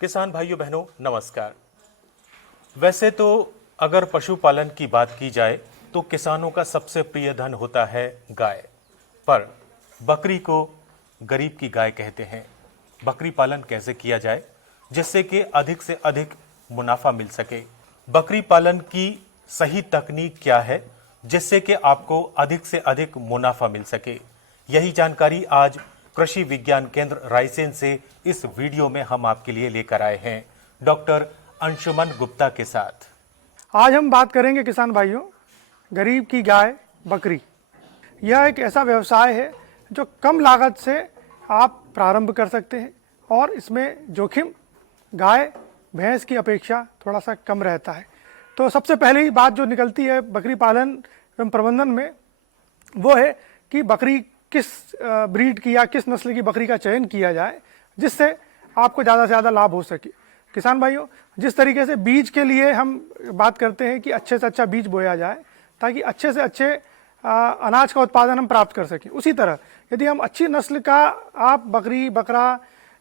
किसान भाइयों बहनों नमस्कार। वैसे तो अगर पशुपालन की बात की जाए तो किसानों का सबसे प्रिय धन होता है गाय। पर बकरी को गरीब की गाय कहते हैं। बकरी पालन कैसे किया जाए जिससे कि अधिक से अधिक मुनाफा मिल सके? बकरी पालन की सही तकनीक क्या है जिससे कि आपको अधिक से अधिक मुनाफा मिल सके? यही जानकारी आज कृषि विज्ञान केंद्र रायसेन से इस वीडियो में हम आपके लिए लेकर आए हैं डॉक्टर अंशुमन गुप्ता के साथ। आज हम बात करेंगे किसान भाइयों, गरीब की गाय बकरी। यह एक ऐसा व्यवसाय है जो कम लागत से आप प्रारंभ कर सकते हैं और इसमें जोखिम गाय भैंस की अपेक्षा थोड़ा सा कम रहता है। तो सबसे पहली बात जो निकलती है बकरी पालन एवं प्रबंधन में वो है कि बकरी किस ब्रीड की या किस नस्ल की बकरी का चयन किया जाए जिससे आपको ज़्यादा से ज़्यादा लाभ हो सके। किसान भाइयों, जिस तरीके से बीज के लिए हम बात करते हैं कि अच्छे से अच्छा बीज बोया जाए ताकि अच्छे से अच्छे अनाज का उत्पादन हम प्राप्त कर सकें, उसी तरह यदि हम अच्छी नस्ल का आप बकरी बकरा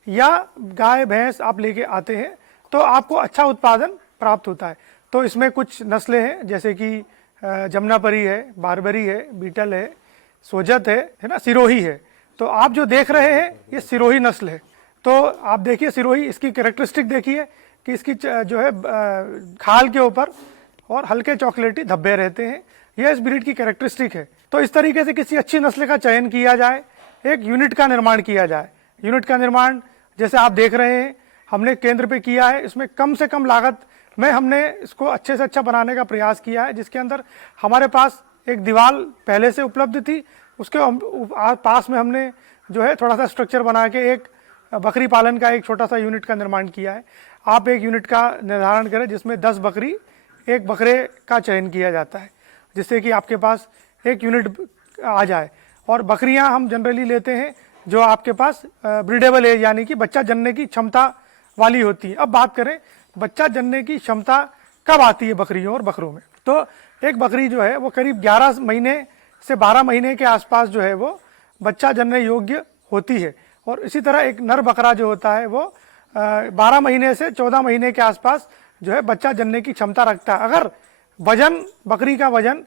या गाय भैंस आप लेके आते हैं तो आपको अच्छा उत्पादन प्राप्त होता है। तो इसमें कुछ नस्लें हैं जैसे कि जमुनापरी है, बारबरी है, बीटल है, सोजत है ना, सिरोही है। तो आप जो देख रहे हैं ये सिरोही नस्ल है। तो आप देखिए सिरोही, इसकी कैरेक्टरिस्टिक देखिए कि इसकी जो है खाल के ऊपर और हल्के चॉकलेटी धब्बे रहते हैं। यह इस ब्रीड की कैरेक्टरिस्टिक है। तो इस तरीके से किसी अच्छी नस्ल का चयन किया जाए, एक यूनिट का निर्माण किया जाए। यूनिट का निर्माण जैसे आप देख रहे हैं हमने केंद्र पे किया है। इसमें कम से कम लागत में हमने इसको अच्छे से अच्छा बनाने का प्रयास किया है, जिसके अंदर हमारे पास एक दीवार पहले से उपलब्ध थी, उसके पास में हमने जो है थोड़ा सा स्ट्रक्चर बना के एक बकरी पालन का एक छोटा सा यूनिट का निर्माण किया है। आप एक यूनिट का निर्धारण करें जिसमें 10 बकरी एक बकरे का चयन किया जाता है, जिससे कि आपके पास एक यूनिट आ जाए। और बकरियां हम जनरली लेते हैं जो आपके पास ब्रीडेबल एज यानी कि बच्चा जनने की क्षमता वाली होती है। अब बात करें बच्चा जनने की क्षमता कब आती है बकरियों और बकरों में, तो एक बकरी जो है वो करीब 11 महीने से 12 महीने के आसपास जो है वो बच्चा जनने योग्य होती है। और इसी तरह एक नर बकरा जो होता है वो 12 महीने से 14 महीने के आसपास जो है बच्चा जनने की क्षमता रखता है। अगर वजन बकरी का वजन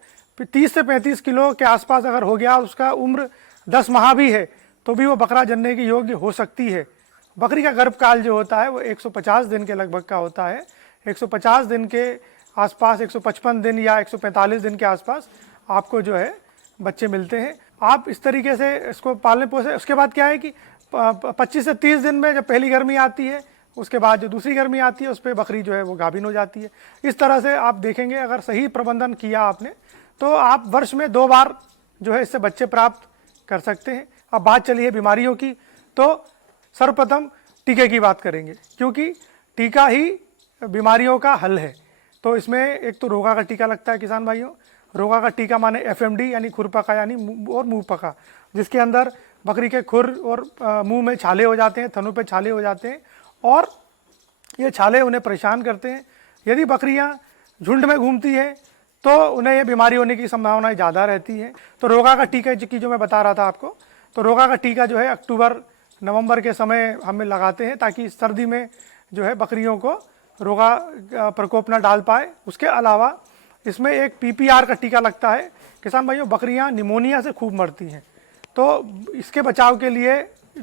30 से 35 किलो के आसपास अगर हो गया, उसका उम्र 10 माह भी है तो भी वो बकरा जनने की योग्य हो सकती है। बकरी का गर्भकाल जो होता है वो 150 दिन के लगभग का होता है। 150 दिन के आसपास, 155 दिन या 145 दिन के आसपास आपको जो है बच्चे मिलते हैं। आप इस तरीके से इसको पालने पोसे। उसके बाद क्या है कि 25 से 30 दिन में जब पहली गर्मी आती है, उसके बाद जो दूसरी गर्मी आती है उस पर बकरी जो है वो गाभिन हो जाती है। इस तरह से आप देखेंगे अगर सही प्रबंधन किया आपने तो आप वर्ष में 2 बार जो है इससे बच्चे प्राप्त कर सकते हैं। अब बात चली है बीमारियों की, तो सर्वप्रथम टीके की बात करेंगे क्योंकि टीका ही बीमारियों का हल है। तो इसमें एक तो रोगा का टीका लगता है किसान भाइयों। रोगा का टीका माने FMD यानी खुरपका यानी और मुंह पका, जिसके अंदर बकरी के खुर और मुंह में छाले हो जाते हैं, थनों पे छाले हो जाते हैं और ये छाले उन्हें परेशान करते हैं। यदि बकरियां झुंड में घूमती है तो उन्हें ये बीमारी होने की संभावनाएं ज़्यादा रहती है। तो रोगा का टीका की जो मैं बता रहा था आपको, तो रोगा का टीका जो है अक्टूबर नवंबर के समय हमें लगाते हैं ताकि सर्दी में जो है बकरियों को रोगा प्रकोप न डाल पाए। उसके अलावा इसमें एक PPR का टीका लगता है। किसान भाइयों, बकरियां निमोनिया से खूब मरती हैं, तो इसके बचाव के लिए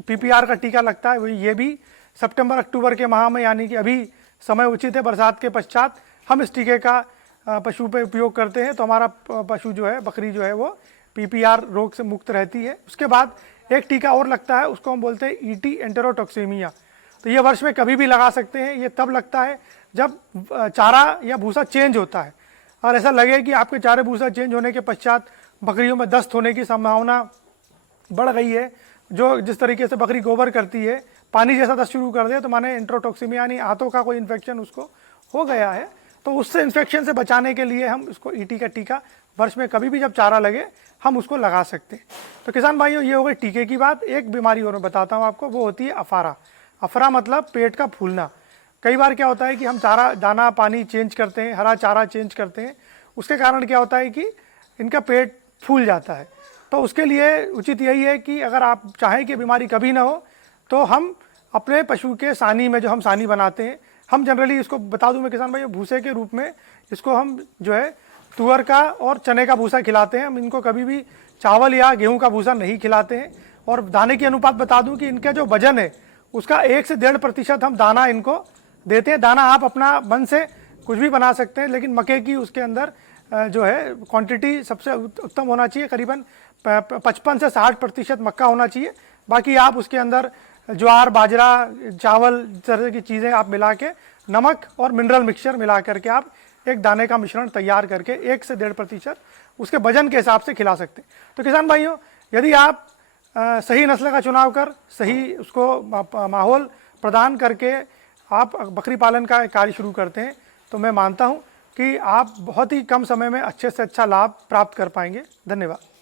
PPR का टीका लगता है। ये भी सितंबर अक्टूबर के माह में यानी कि अभी समय उचित है, बरसात के पश्चात हम इस टीके का पशु पे उपयोग करते हैं तो हमारा पशु जो है बकरी जो है वो PPR रोग से मुक्त रहती है। उसके बाद एक टीका और लगता है, उसको हम बोलते हैं ET एंटेरोटॉक्सीमिया। तो ये वर्ष में कभी भी लगा सकते हैं। ये तब लगता है जब चारा या भूसा चेंज होता है और ऐसा लगे कि आपके चारे भूसा चेंज होने के पश्चात बकरियों में दस्त होने की संभावना बढ़ गई है। जो जिस तरीके से बकरी गोबर करती है, पानी जैसा दस्त शुरू कर दे तो माने एंटेरोटॉक्सीमिया यानी आंतों का कोई इन्फेक्शन उसको हो गया है। तो उससे इन्फेक्शन से बचाने के लिए हम इसको ET का टीका वर्ष में कभी भी जब चारा लगे हम उसको लगा सकते हैं। तो किसान भाइयों, ये हो गई टीके की बात। एक बीमारी और मैं बताता हूँ आपको, वो होती है अफारा। अफरा मतलब पेट का फूलना। कई बार क्या होता है कि हम चारा दाना पानी चेंज करते हैं, हरा चारा चेंज करते हैं, उसके कारण क्या होता है कि इनका पेट फूल जाता है। तो उसके लिए उचित यही है कि अगर आप चाहें कि बीमारी कभी ना हो तो हम अपने पशु के सानी में जो हम सानी बनाते हैं, हम जनरली इसको बता दूं मैं किसान भाई, भूसे के रूप में इसको हम जो है तुअर का और चने का भूसा खिलाते हैं। हम इनको कभी भी चावल या गेहूं का भूसा नहीं खिलाते हैं। और दाने की अनुपात बता दूं कि इनका जो वजन है उसका 1 से 1.5% हम दाना इनको देते हैं। दाना आप अपना मन से कुछ भी बना सकते हैं, लेकिन मक्के की उसके अंदर जो है क्वांटिटी सबसे उत्तम होना चाहिए, करीबन 55 से 60% मक्का होना चाहिए। बाकी आप उसके अंदर ज्वार, बाजरा, चावल, तरह की चीज़ें आप मिला के, नमक और मिनरल मिक्सचर मिला करके आप एक दाने का मिश्रण तैयार करके 1 से 1.5% उसके वजन के हिसाब से खिला सकते हैं। तो किसान भाइयों, यदि आप सही नस्ल का चुनाव कर सही उसको माहौल प्रदान करके आप बकरी पालन का कार्य शुरू करते हैं, तो मैं मानता हूं कि आप बहुत ही कम समय में अच्छे से अच्छा लाभ प्राप्त कर पाएंगे। धन्यवाद।